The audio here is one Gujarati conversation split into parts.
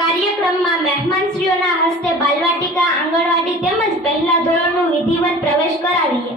કાર્યક્રમમાં મહેમાનશ્રીઓના હસ્તે બાલવાટિકા આંગણવાડી તેમજ પહેલા ધોરણનું વિધિવત પ્રવેશ કરાવીએ.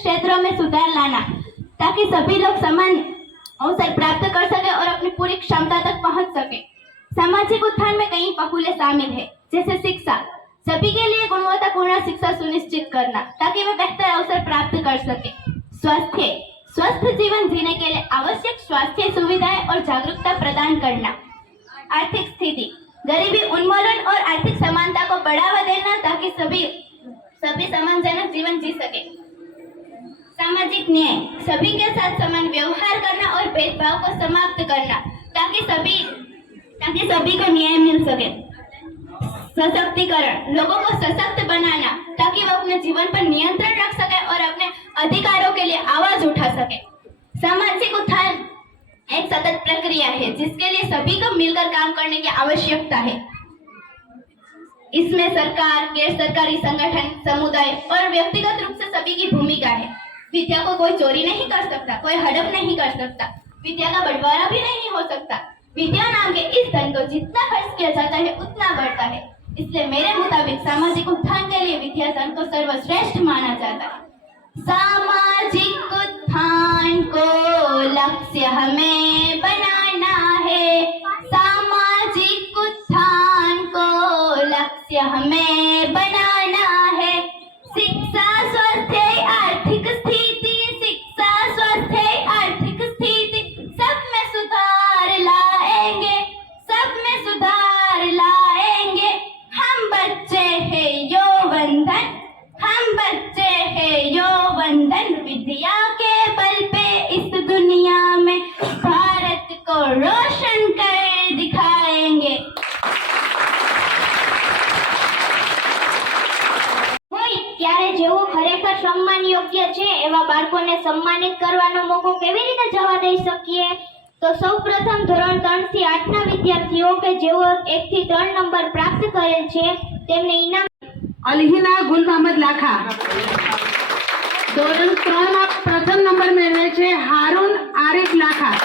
क्षेत्रों में सुधार लाना, ताकि सभी लोग समान अवसर प्राप्त कर सके और अपनी पूरी क्षमता तक पहुँच सके। सामाजिक उत्थान में कई पहलुएँ शामिल है, जैसे शिक्षा। सभी के लिए गुणवत्तापूर्ण शिक्षा सुनिश्चित करना, ताकि वे बेहतर अवसर प्राप्त कर सके। स्वास्थ्य। स्वस्थ जीवन जीने के लिए आवश्यक स्वास्थ्य सुविधाएँ और जागरूकता प्रदान करना। आर्थिक स्थिति। गरीबी उन्मूलन और आर्थिक समानता को बढ़ावा देना, ताकि सभी सभी सम्मानजनक जीवन जी सके। सामाजिक न्याय। सभी के साथ समान व्यवहार करना और भेदभाव को समाप्त करना, ताकि सभी ताकि सभी को न्याय मिल सके। सशक्तिकरण। लोगों को सशक्त बनाना, ताकि वो अपने जीवन पर नियंत्रण रख सके और अपने अधिकारों के लिए आवाज़ उठा सके। सामाजिक उत्थान एक सतत प्रक्रिया है, जिसके लिए सभी को मिलकर काम करने की आवश्यकता है। इसमें सरकार, गैर सरकारी संगठन, समुदाय और व्यक्तिगत रूप से सभी की भूमिका है। विद्या को कोई चोरी नहीं कर सकता, कोई हड़प नहीं कर सकता, विद्या का बंटवारा भी नहीं हो सकता। विद्या नाम के इस धन को जितना खर्च किया जाता है, उतना बढ़ता है। इसलिए मेरे मुताबिक सामाजिक उत्थान के लिए विद्या धन को सर्वश्रेष्ठ माना जाता है। सामाजिक उत्थान को लक्ष्य हमें बनाना है। सामाजिक उत्थान को लक्ष्य हमें बनाना है। हम बच्चे हैं यौवन धन हम बच्चे हैं यौवन विद्या के बल पे इस दुनिया में भारत को रोशन कर दिखाएंगे હોય ત્યારે જેઓ ખરેખર સન્માન યોગ્ય છે એવા બાળકોને સન્માનિત કરવાનો મોકો કેવી રીતે જવા દઈ શકીએ તો સૌપ્રથમ ધોરણ ત્રણ થી આઠ ના વિદ્યાર્થીઓ કે જેઓ એક થી ત્રણ નંબર પ્રાપ્ત કરેલ છે તેમને ઇનામ અલહિના ગુલ મોહમ્મદ લાખા ધોરણ ત્રણમાં પ્રથમ નંબર મેળવે છે હારૂન આરિફ લાખા.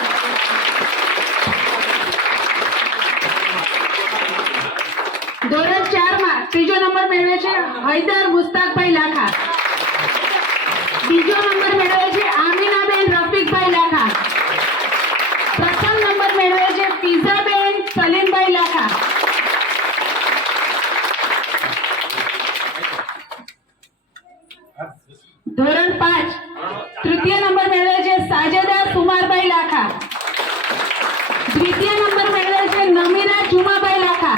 ધોરણ ચારમાં ત્રીજો નંબર મેળવે છે હૈદર મુસ્તાકભાઈ લાખા. બીજો નંબર મેળવે છે આમીનાબેન રફીકભાઈ લાખા. પ્રથમ નંબર મેળવે છે પીઝાબેન સલીમભાઈ લાખા ધોરણ પાંચ તૃતીય નંબર મેળવે છે સાજેદા સુમારભાઈ લાખા દ્વિતીય નંબર મેળવે છે નમીરા જુમાભાઈ લાખા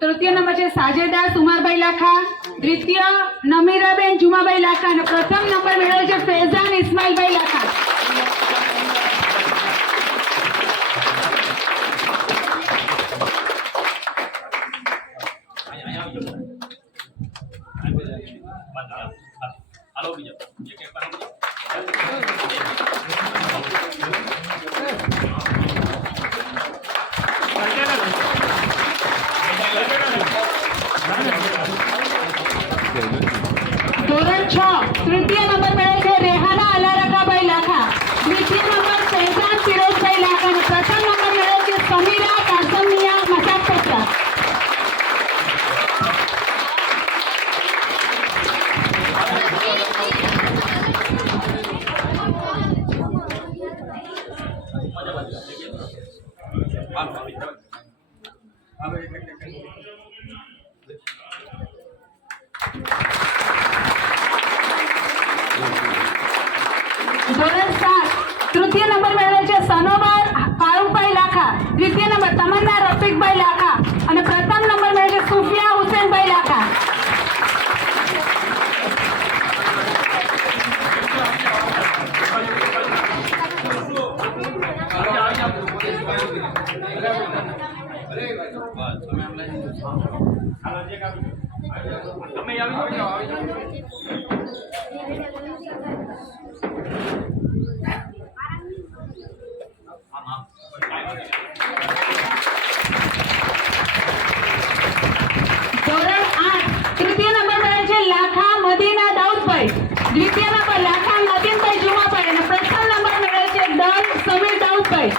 તૃતીય નંબર છે સાજેદા સુમારભાઈ લાખા. દ્વિતીય નમીરાબેન જુમાભાઈ લાખા અને પ્રથમ નંબર મેળવ્યો છે ફેઝાન ઇસ્માઇલભાઈ લાખા ધોરણ છ તૃતીય નંબર મેળવે છે રેહાના અલારકાભાઈ લાખા દ્વિતીય નંબર ફૈઝાન ફિરોઝભાઈ લાખા અને પ્રથમ નંબર મેળવે છે સમીરા કાસમિયા મસાકપત્રા તૃતીય નંબર મેળવે છે સનોબર ફારૂકભાઈ લાખા દ્વિતીય નંબર તમન્ના રફિકભાઈ લાખા અને પ્રથમ નંબર મેળવે છે. આવી જાઓ આવી. ધોરણ આઠ તૃતીય નંબર મેળવે છે લાખા મદીના દાઉદભાઈ દ્વિતીય નંબર લાખા નદીનભાઈ જુમાભાઈ અને પ્રથમ નંબર મેળવે છે દલ સમીર દાઉદભાઈ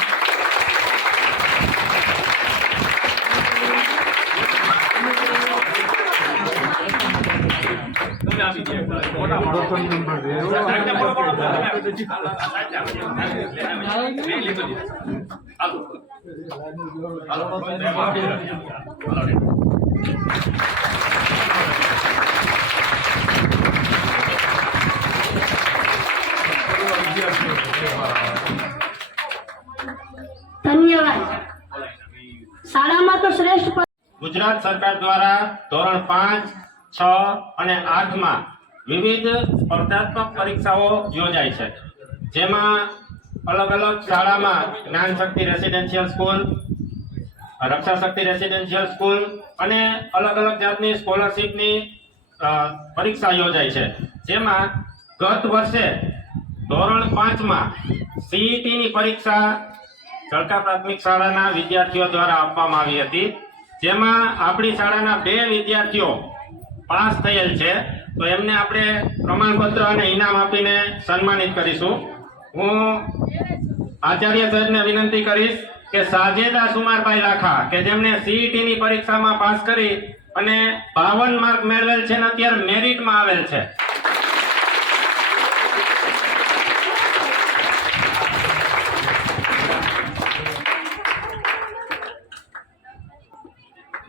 શાળામાં તો શ્રેષ્ઠ ગુજરાત સરકાર દ્વારા ધોરણ પાંચ, છ અને આઠમાં વિવિધ સ્પર્ધાત્મક પરીક્ષાઓ યોજાય છે. જેમાં અલગ અલગ શાળામાં Gyan Shakti residential school Raksha Shakti residential school અને અલગ અલગ જાતની સ્કોલરશીપની પરીક્ષા યોજાય છે. જેમાં ગત વર્ષે ધોરણ પાંચમાં સીઈટીની પરીક્ષા ચળકા પ્રાથમિક શાળાના વિદ્યાર્થીઓ દ્વારા આપવામાં આવી હતી. જેમાં આપણી શાળાના બે વિદ્યાર્થીઓ પાસ થયેલ છે. તો એમને આપણે પ્રમાણપત્ર અને ઇનામ આપીને સન્માનિત કરીશું. હું આચાર્ય સાહેબને વિનંતી કરીશ કે સાજેદા સુમારભાઈ લાખા કે જેમણે સીઈટીની પરીક્ષામાં પાસ કરી અને બાવન માર્ક મેળવેલ છે ને અત્યારે મેરિટમાં આવેલ છે.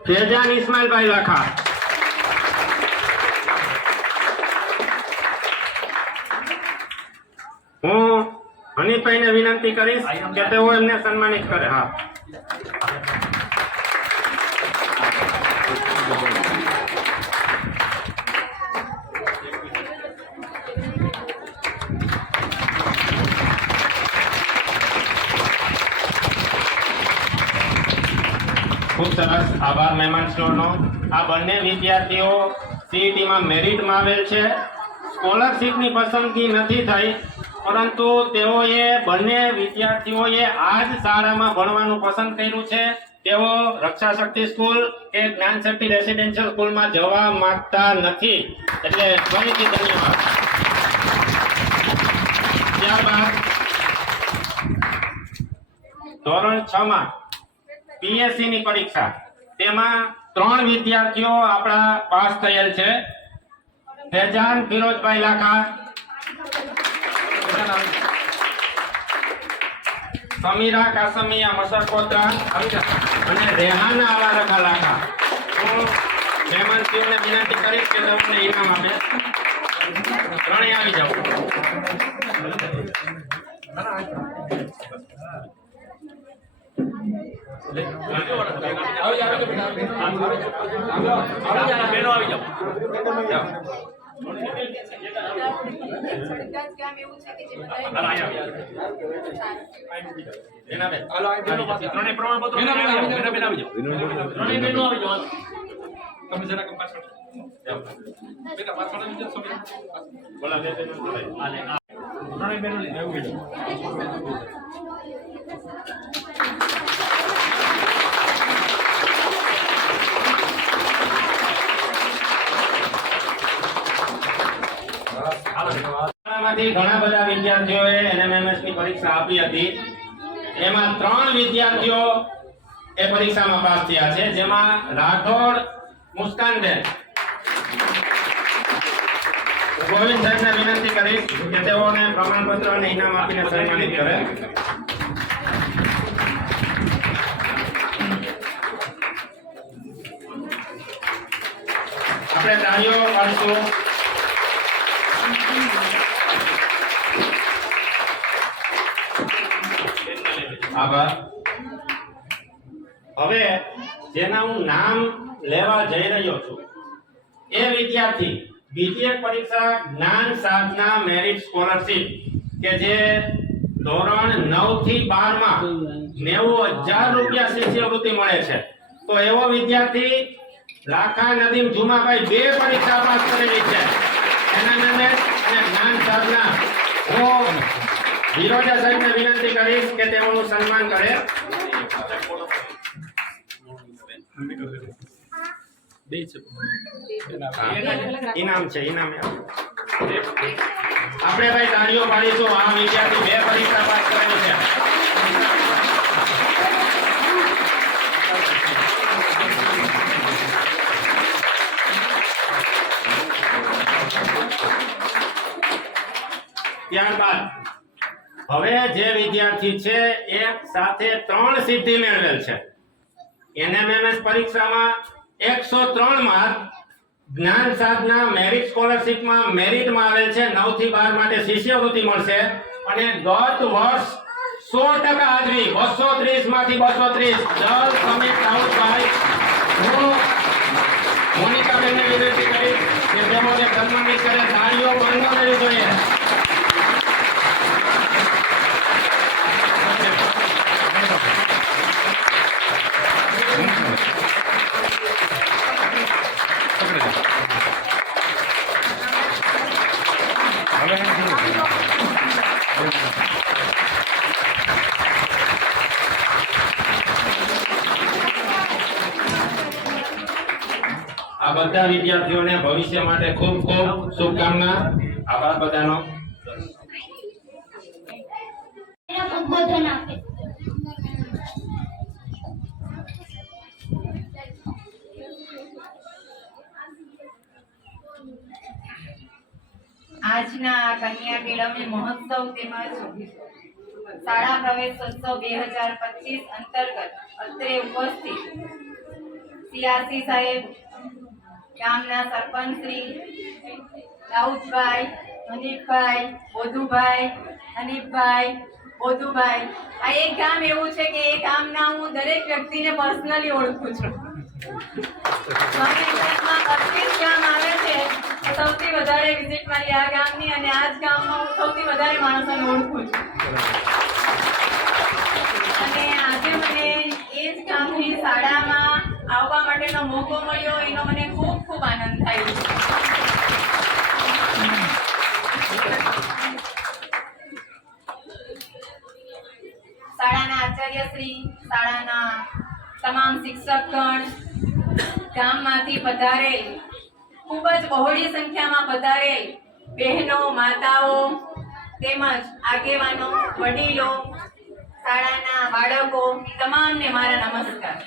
ફેજાન ઇસ્માઇલભાઈ લાખા હું હનીફભાઈને વિનંતી કરીશ કે તેઓ એમને સન્માનિત કરે. હા. ખૂબ સરસ આભાર મહેમાન સ્ટોરનો આ બંને વિદ્યાર્થીઓ સીઈટીમાં મેરિટમાં આવેલ છે. સ્કોલરશીપની પસંદગી નથી થઈ. પરંતુ તેઓએ બંને વિદ્યાર્થીઓએ આ જ શાળામાં ભણવાનું પસંદ કર્યું છે. તેઓ રક્ષા શક્તિ સ્કૂલ કે જ્ઞાન શક્તિ રેસિડેન્શિયલ સ્કૂલમાં જવા માંગતા નથી. એટલે ફરીથી ધન્યવાદ. ત્યારબાદ ધોરણ છ માં પીએસસી ની પરીક્ષા. તેમાં ત્રણ વિદ્યાર્થીઓ આપણા પાસ થયેલ છે. ફેજાન ફિરોજભાઈ લાખા સમીરા કાસમિયા મસરકોત્રા અને રેહાના આવારખા લાખા. હું મહેમાનશ્રીઓને વિનંતી કરીશ કે તમને ઇનામ આપે. ત્રણેય આવી જાઓ. એના બેન ત્રણેય પ્રમાણપત્રો ત્રણેય બહેનો આવી જાઓ બોલા બે બહેનો બોલાય. શાળામાંથી ઘણા બધા વિદ્યાર્થીઓએ એનએમએમએસની પરીક્ષા આપી હતી. એમાં ત્રણ વિદ્યાર્થીઓ એ પરીક્ષામાં પાસ થયા છે, જેમાં રાઠોડ મુસ્કાનબેન. ગોવિંદ સાહેબને વિનંતી કરીશ કે તેઓને પ્રમાણપત્ર અને ઇનામ આપીને સન્માનિત કરે. આપણે તાળીઓ પાડીશું હવે જેના હું નામ લેવા જઈ રહ્યો છું, એ વિદ્યાર્થી બીજી એક પરીક્ષા જ્ઞાન સાધના મેરિટ સ્કોલરશીપ કે જે ધોરણ નવથી બારમાં નેવું હજાર રૂપિયા શિષ્યવૃત્તિ મળે છે. તો એવો વિદ્યાર્થી લાખા નદીમ જુમાભાઈ બે પરીક્ષા પાસ કરેલી છે. એના નામે જ્ઞાન સાધના. હું વિરોજા સાહેબને વિનંતી કરીશ કે તેઓનું સન્માન કરે. ઇનામ છે ઇનામ આપણે ભાઈ તાળીઓ પાડીશું. આ વિદ્યાર્થી બે પરીક્ષા પાસ કરેલી છે. ત્યારબાદ હવે જે વિદ્યાર્થી છે એ સાથે ત્રણ સિદ્ધિ મેળવેલ છે. એનએમએમએસ પરીક્ષામાં એકસો ત્રણ માર્ક જ્ઞાન સાધના મેરિટ સ્કોલરશીપમાં મેરિટમાં આવેલ છે. નવથી બાર માટે શિષ્યવૃત્તિ મળશે. અને ગત વર્ષ સો ટકા હાજરી, બસો ત્રીસમાંથી બસો ત્રીસ. દસ સમિત રાઉતભાઈ, હું મોનિકાબેનને વિનંતી કરીશ કે તેઓને સન્માનિત કરે. તાળીઓ બંધ કરવી જોઈએ. આ બધા વિદ્યાર્થીઓને ભવિષ્ય માટે ખૂબ ખૂબ શુભકામના. આભાર બધાનો. આજના કન્યા કેળવણી મહોત્સવ તેમજ શાળા પ્રવેશોત્સવ બે હજાર પચીસ અંતર્ગત અત્રે ઉપસ્થિત. સિયાસી સાહેબ ગામના સરપંચ શ્રી રાઉતભાઈ હનીફભાઈ બોધુભાઈ હનીફભાઈ, બોધુભાઈ. આ એક ગામ એવું છે કે એ ગામના હું દરેક વ્યક્તિને પર્સનલી ઓળખું છું. ગામ આવે છે સૌથી વધારે વિઝિટ મારી આ ગામની અને આ જ ગામમાં હું સૌથી વધારે માણસોને ઓળખું છું. અને આજે મને એ જ ગામની શાળામાં આવવા માટેનો મોકો મળ્યો, એનો મને ખૂબ ખૂબ આનંદ થાય છે શાળાના આચાર્યશ્રી શાળાના તમામ શિક્ષકગણ ગામમાંથી પધારેલ, ખૂબ જ બહોળી સંખ્યામાં પધારેલ બહેનો, માતાઓ, તેમજ આગેવાનો, વડીલો, શાળાના બાળકો, તમામને મારા નમસ્કાર.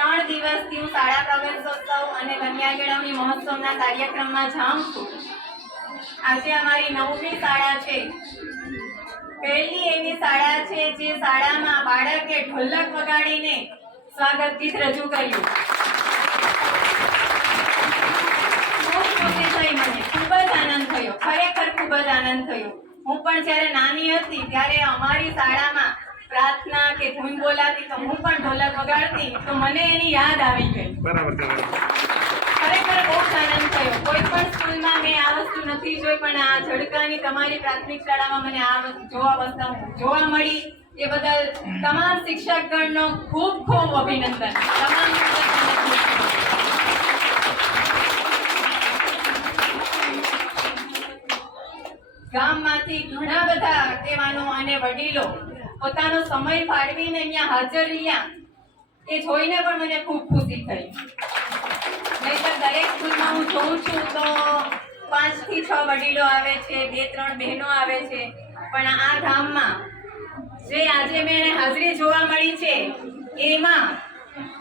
ત્રણ દિવસથી હું શાળા પ્રવેશોત્સવ અને કન્યા કેળવણી મહોત્સવના કાર્યક્રમમાં જાઉં છું. આજે અમારી નવમી શાળા છે. પહેલી એવી શાળા છે જે શાળામાં બાળકે ઢોલક વગાડીને સ્વાગત ગીત રજૂ કર્યું. ખૂબ જ આનંદ થયો. ખરેખર ખૂબ જ આનંદ થયો. હું પણ જ્યારે નાની હતી ત્યારે અમારી શાળામાં પ્રાર્થના કે ધૂન બોલાતી તો હું પણ ઢોલક વગાડતી તો મને એની યાદ આવી ગઈ. ખરેખર બહુ આનંદ થયો. કોઈ પણ સ્કૂલમાં મેં આ વસ્તુ નથી જોઈ પણ આ ઝડકાની તમારી પ્રાથમિક શાળામાં મને આ જોવા વસ્તુ જોવા મળી. એ બદલ તમામ શિક્ષકગણનો ખૂબ ખૂબ અભિનંદન. તમામ. ગામમાંથી ઘણા બધા આગેવાનો અને વડીલો પોતાનો સમય ફાળવીને અહીંયા હાજર રહ્યા એ જોઈને પણ મને ખૂબ ખુશી થઈ. નહીંતર દરેક સ્કૂલમાં હું જોઉં છું તો પાંચથી છ વડીલો આવે છે, બે, ત્રણ બહેનો આવે છે. પણ આ ગામમાં જે આજે મેં હાજરી જોવા મળી છે, એમાં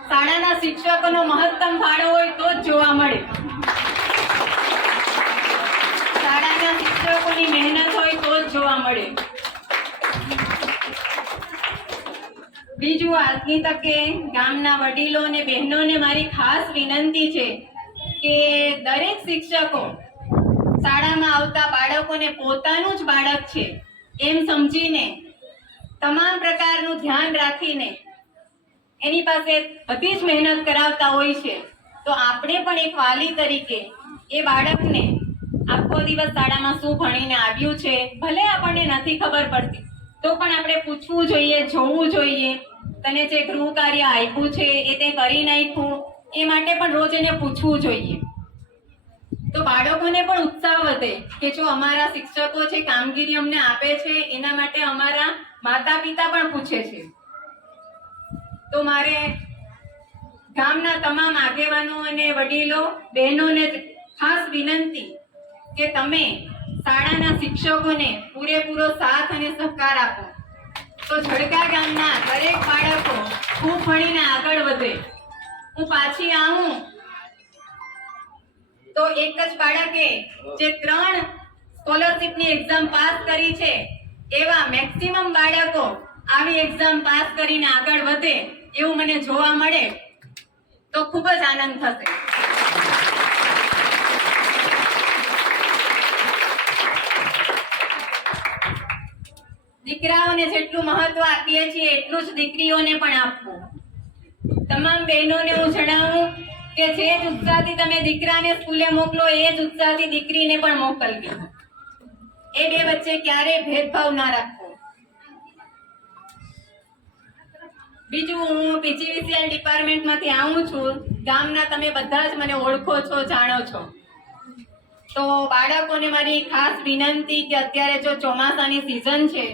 શાળાના શિક્ષકોનો મહત્તમ ફાળો હોય તો જ જોવા મળે. શાળાના શિક્ષકોની મહેનત હોય તો જ જોવા મળે. બીજું આજની તકે ગામના વડીલો અને બહેનોને મારી ખાસ વિનંતી છે કે દરેક શિક્ષકો શાળામાં આવતા બાળકોને પોતાનું જ બાળક છે. એમ સમજીને તમામ પ્રકારનું ધ્યાન રાખીને એની પાસે બધી જ મહેનત કરાવતા હોય છે. તો આપણે પણ એક વાલી તરીકે એ બાળકને આખો દિવસ શાળામાં શું ભણીને આવ્યું છે, ભલે આપણને નથી ખબર પડતી. તો પણ આપણે પૂછવું જોઈએ, જોવું જોઈએ. તને જે ગૃહ કાર્ય આપ્યું છે, એ તે કરી નાખ્યું, એ માટે પણ રોજ એને પૂછવું જોઈએ. તો બાળકોને પણ ઉત્સાહ વધે કે જો અમારા શિક્ષકો છે કામગીરી અમને આપે છે, એના માટે અમારા માતા પિતા પણ પૂછે છે. તો મારે ગામના તમામ આગેવાનો અને વડીલો, બહેનોને ખાસ વિનંતી કે તમે શાળાના શિક્ષકોને પૂરેપૂરો સાથ અને સહકાર આપો. તો ઝડકા ગામના દરેક બાળકો ખૂબ ભણીને આગળ વધે. હું પાછી આવું. તો એક જ બાળકે જે ત્રણ સ્કોલરશિપની એક્ઝામ પાસ કરી છે, એવા મેક્સિમમ બાળકો આવી એક્ઝામ પાસ કરીને આગળ વધે એવું મને જોવા મળે. તો ખૂબ જ આનંદ થશે. દીકરાઓને જેટલું મહત્વ આપીએ છીએ, એટલું જ દીકરીઓને પણ આપવું. તમામ બહેનોને હું જણાવું કે જે જ ઉત્સાહથી તમે દીકરાને સ્કૂલે મોકલો, એ જ ઉત્સાહથી દીકરીને પણ મોકલવી એ બે વચ્ચે ક્યારેય ભેદભાવ ના રાખવો બીજું, હું પીજીવીસીએલ ડિપાર્ટમેન્ટમાંથી આવું છું. ગામના તમે બધા જ મને ઓળખો છો, જાણો છો. તો બાળકોને મારી ખાસ વિનંતી કે અત્યારે જો ચોમાસાની સિઝન છે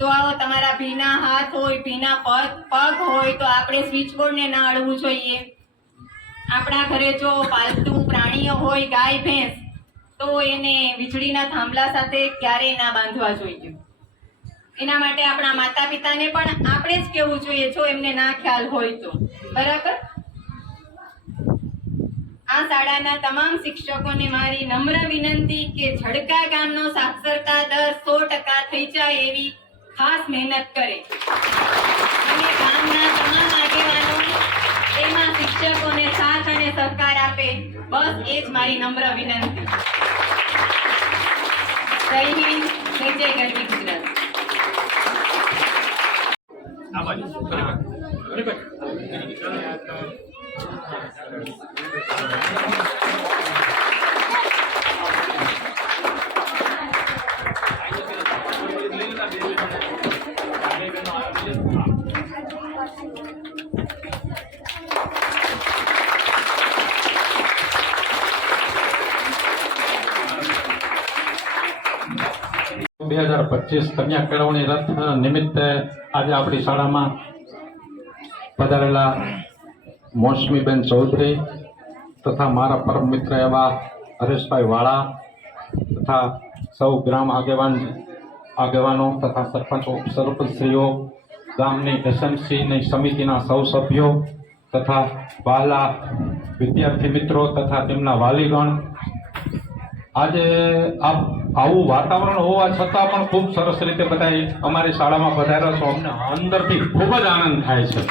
તો આવો તમારા ભીના હાથ હોય, ભીના પગ પગ હોય તો આપણે સ્વિચ બોર્ડને ના અડવું જોઈએ. આપણા ઘરે જો પાલતુ પ્રાણીઓ હોય, ગાય, ભેંસ, તો એને વીજળીના થાંભલા સાથે ક્યારેય ના બાંધવા જોઈએ. એના માટે આપણા માતા પિતાને પણ આપણે જ કહેવું જોઈએ, જો એમને ના ખ્યાલ હોય તો. બરાબર? આ શાળાના તમામ શિક્ષકોને મારી નમ્ર વિનંતી કે ઝડકા ગામનો સાક્ષરતા દર સો ટકા થઈ જાય એવી ખાસ મહેનત કરે. અને ગામના તમામ આગેવાનો એમાં શિક્ષકોને સાથ અને સહકાર આપે. બસ એ જ મારી નમ્ર વિનંતી. જય હિન્દ, જય ગુજરાત. બે હજાર પચીસ કન્યા કેળવણી રથ નિમિત્તે આજે આપણી શાળામાં પધારેલા મોસમીબેન ચૌધરી તથા મારા પરમ મિત્ર એવા હરેશભાઈ વાળા તથા સૌ ગ્રામ આગેવાન આગેવાનો તથા સરપંચ, ઉપસરપંચશ્રીઓ, ગામની એસએમસીની સમિતિના સૌ સભ્યો તથા વહાલા વિદ્યાર્થી મિત્રો તથા તેમના વાલીગણ. આજે આ આવું વાતાવરણ હોવા છતાં પણ ખૂબ સરસ રીતે બધા અમારી શાળામાં પધાર્યા છો. અમને અંદરથી ખૂબ જ આનંદ થાય છે.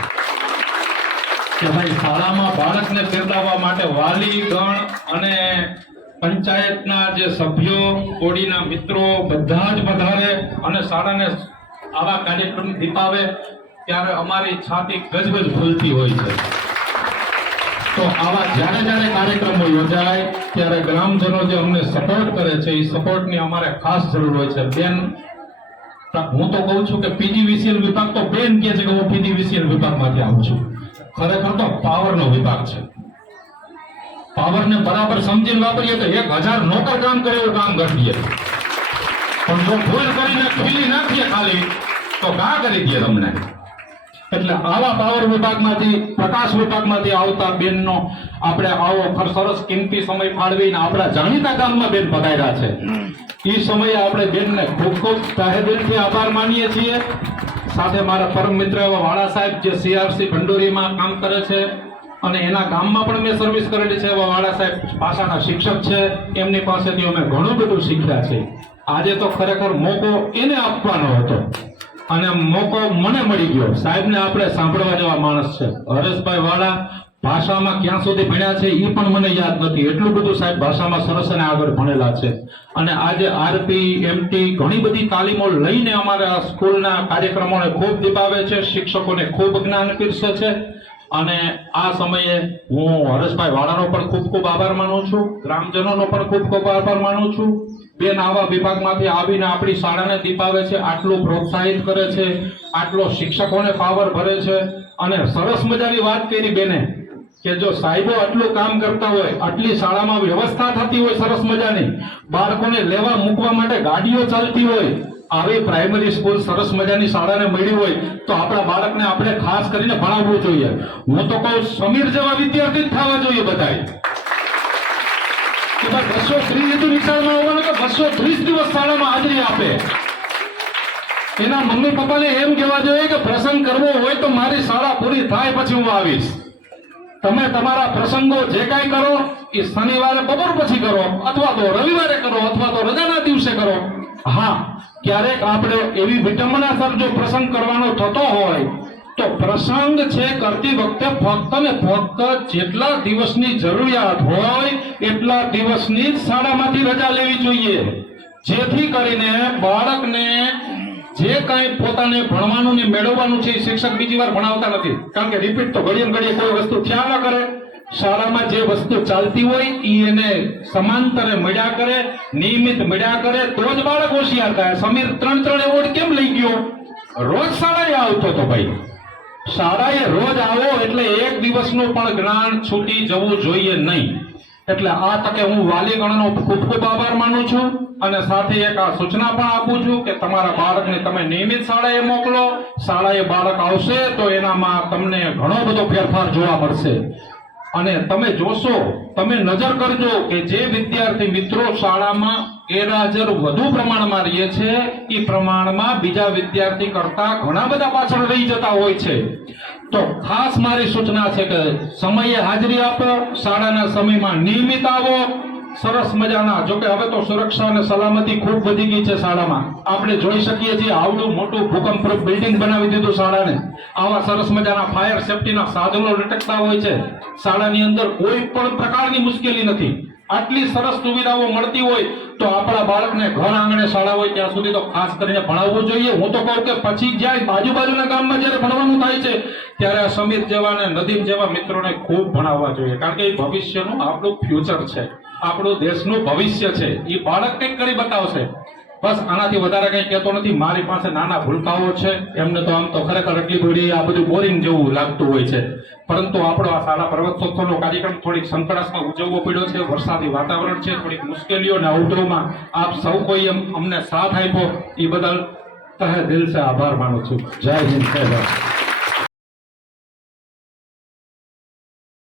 કે ભાઈ શાળામાં બાળકને ફેરવવા માટે વાલી, ગણ અને પંચાયતના જે સભ્યો, કોડીના મિત્રો બધા જ વધારે અને શાળાને આવા કાર્યક્રમ દીપાવે ત્યારે અમારી છાતી ગજબજ ભૂલતી હોય છે. તો આવા જ્યારે જ્યારે કાર્યક્રમો યોજાય, ત્યારે ગ્રામજનો જે અમને સપોર્ટ કરે છે, એ સપોર્ટની અમારે ખાસ જરૂર હોય છે. બેન હું તો કહું છું કે પીજીવીસીએલ વિભાગ તો બેન કહે છે કે હું પીજીવીસીએલ વિભાગમાંથી આવું છું. ખરેખર તો પાવરનો વિભાગ છે. પાવરને બરાબર સમજીને વાપરીએ તો એક હજાર નોકર કામ કરે એવું કામ દે પણ જો ભૂલ કરીને ખીલી નાખીએ ખાલી, તો કા કરી દે તમને? એટલે આવા પાવર વિભાગમાંથી પ્રકાશ વિભાગમાંથી આવતા બેનનો આપણે આવો ખર- સરસ કિંમતી સમય ફાળવીને આપણા જાણીતા ગામમાં બેન પધાર્યા છે. એ સમયે આપણે બેનને ખૂબ ખૂબ તાહેદિલથી આભાર માનીએ છીએ. સાથે મારા પરમ મિત્ર એવા વાળા સાહેબ જે સીઆરસી ભંડોરીમાં કામ કરે છે અને એના ગામમાં પણ મેં સર્વિસ કરેલી છે એવા વાળા સાહેબ ભાષાના શિક્ષક છે. એમની પાસેથી અમે ઘણું બધું શીખ્યા છે. આજે તો ખરેખર મોકો એને આપવાનો હતો. અને મોકો મને મળી ગયો. સાહેબને આપણે સાંભળવા જેવા માણસ છે. હરેશભાઈ વાળા ભાષામાં ક્યાં સુધી ભણ્યા છે એ પણ મને યાદ નથી. એટલું બધું સાહેબ ભાષામાં સરસ અને આગળ ભણેલા છે. અને આજે આરપી, એમટી ઘણી બધી તાલીમો લઈને અમારા સ્કૂલના કાર્યક્રમોને ખૂબ દીપાવે છે, શિક્ષકોને ખૂબ જ્ઞાન પીરસે છે. અને આ સમયે હું હરેશભાઈ વાળાનો પણ ખૂબ ખૂબ આભાર માનું છું. ગ્રામજનોનો પણ ખૂબ ખૂબ આભાર માનું છું. બેન, આવા વિભાગમાંથી આવીને આપણી શાળાને દીપાવે છે, આટલું પ્રોત્સાહિત કરે છે, આટલો શિક્ષકોને પાવર ભરે છે. અને સરસ મજાની વાત કરી બેને, કે જો સાહેબો આટલું કામ કરતા હોય, આટલી શાળામાં વ્યવસ્થા થતી હોય સરસ મજાની, બાળકોને લેવા મૂકવા માટે ગાડીઓ ચાલતી હોય, આવી પ્રાઇમરી સ્કૂલ સરસ મજાની શાળાને મળી હોય, તો આપણા બાળકને આપણે ખાસ કરીને ભણાવવું જોઈએ. હું તો કહું, સમીર જેવા વિદ્યાર્થી થવા જોઈએ બધાય ભાઈ બસો ત્રીસ જેટલું નિશાળમાં આવવાનું કે બસો ત્રીસ દિવસ શાળામાં હાજરી આપે. એના મમ્મી પપ્પાને એમ કહેવા જોઈએ કે પ્રસંગ કરવો હોય તો મારી શાળા પૂરી થાય પછી હું આવીશ. તમે તમારા પ્રસંગો જે કાંઈ કરો, એ શનિવારે બપોર પછી કરો, અથવા તો રવિવારે કરો, અથવા તો રજાના દિવસે કરો. હા, ક્યારેક આપણે એવી વિટંબના સર જો પ્રસંગ કરવાનો થતો હોય તો પ્રસંગ છે, કરતી વખતે ફક્ત ને ફક્ત જેટલા દિવસની જરૂરિયાત હોય, એટલા દિવસની શાળામાંથી રજા લેવી જોઈએ. જેથી કરીને બાળકને જે કાંઈ પોતાને ભણવાનું ને મેળવવાનું છે શિક્ષક બીજી વાર ભણાવતા નથી. કારણ કે રિપીટ તો ઘડીએ ઘડીએ કોઈ વસ્તુ થયા ન કરે. શાળામાં જે વસ્તુ ચાલતી હોય એ એને સમાંતરે મળ્યા કરે, નિયમિત મળ્યા કરે, તો જ બાળક હોશિયાર થાય. સમીર ત્રણ ત્રણ એવોર્ડ કેમ લઈ ગયો? રોજ શાળાએ આવતો તો ભાઈ. શાળાએ રોજ આવો એટલે એક દિવસનું પણ જ્ઞાન છૂટી જવું જોઈએ નહીં. એટલે આ તકે હું વાલીગણનો ખૂબ ખૂબ આભાર માનું છું અને સાથે એક આ સૂચના પણ આપું છું કે તમારા બાળકને તમે નિયમિત શાળાએ મોકલો, શાળાએ બાળક આવશે તો એનામાં તમને ઘણો બધો ફેરફાર જોવા મળશે. અને તમે જોશો, તમે નજર કરજો કે જે વિદ્યાર્થી મિત્રો શાળામાં ગેરહાજર વધુ પ્રમાણમાં રહે છે એ પ્રમાણમાં બીજા વિદ્યાર્થી કરતા ઘણા બધા પાછળ રહી જતા હોય છે. તો ખાસ મારી સૂચના છે કે સમયે હાજરી આપો, શાળાના સમયમાં નિયમિત આવો, સરસ મજાના. જોકે હવે તો સુરક્ષા અને સલામતી ખૂબ વધી ગઈ છે શાળામાં. આપણે જોઈ શકીએ છીએ આવડું મોટું ભૂકંપ બિલ્ડિંગ બનાવી દીધું શાળાને. આવા સરસ મજાના ફાયર સેફટીના સાધનો લટકતા હોય છે. શાળાની અંદર કોઈ પણ પ્રકારની મુશ્કેલી નથી. આટલી સરસ સુવિધાઓ મળતી હોય તો આપણા બાળકને ઘર આંગણે શાળા હોય ત્યાં સુધી તો ખાસ કરીને ભણાવવું જોઈએ. હું તો કહું કે પછી જ્યાં આજુબાજુના ગામમાં જ્યારે ભણવાનું થાય છે, ત્યારે આ સમીર જેવા અને નદીમ જેવા મિત્રોને ખૂબ ભણાવવા જોઈએ. કારણ કે એ ભવિષ્યનું આપણું ફ્યુચર છે. આપણું દેશનું ભવિષ્ય છે. એ બાળક કંઈક કરી બતાવશે. બસ આનાથી વધારે કંઈ કહેતો નથી. મારી પાસે નાના ભૂલકાઓ છે. એમને તો આમ તો ખરેખર એટલી બધી આ બધું બોરિંગ જેવું લાગતું હોય છે. પરંતુ આપણો આ સારા પર્વતોત્સવનો કાર્યક્રમ થોડીક સંકળાશમાં ઉજવવો પડ્યો છે. વરસાદી વાતાવરણ છે. થોડીક મુશ્કેલીઓ અને અવઢવમાં આપ સૌ કોઈ એમ અમને સાથ આપ્યો. એ બદલ તહે દિલ સે આભાર માનું છું. જય હિન્દ, જય ભારત.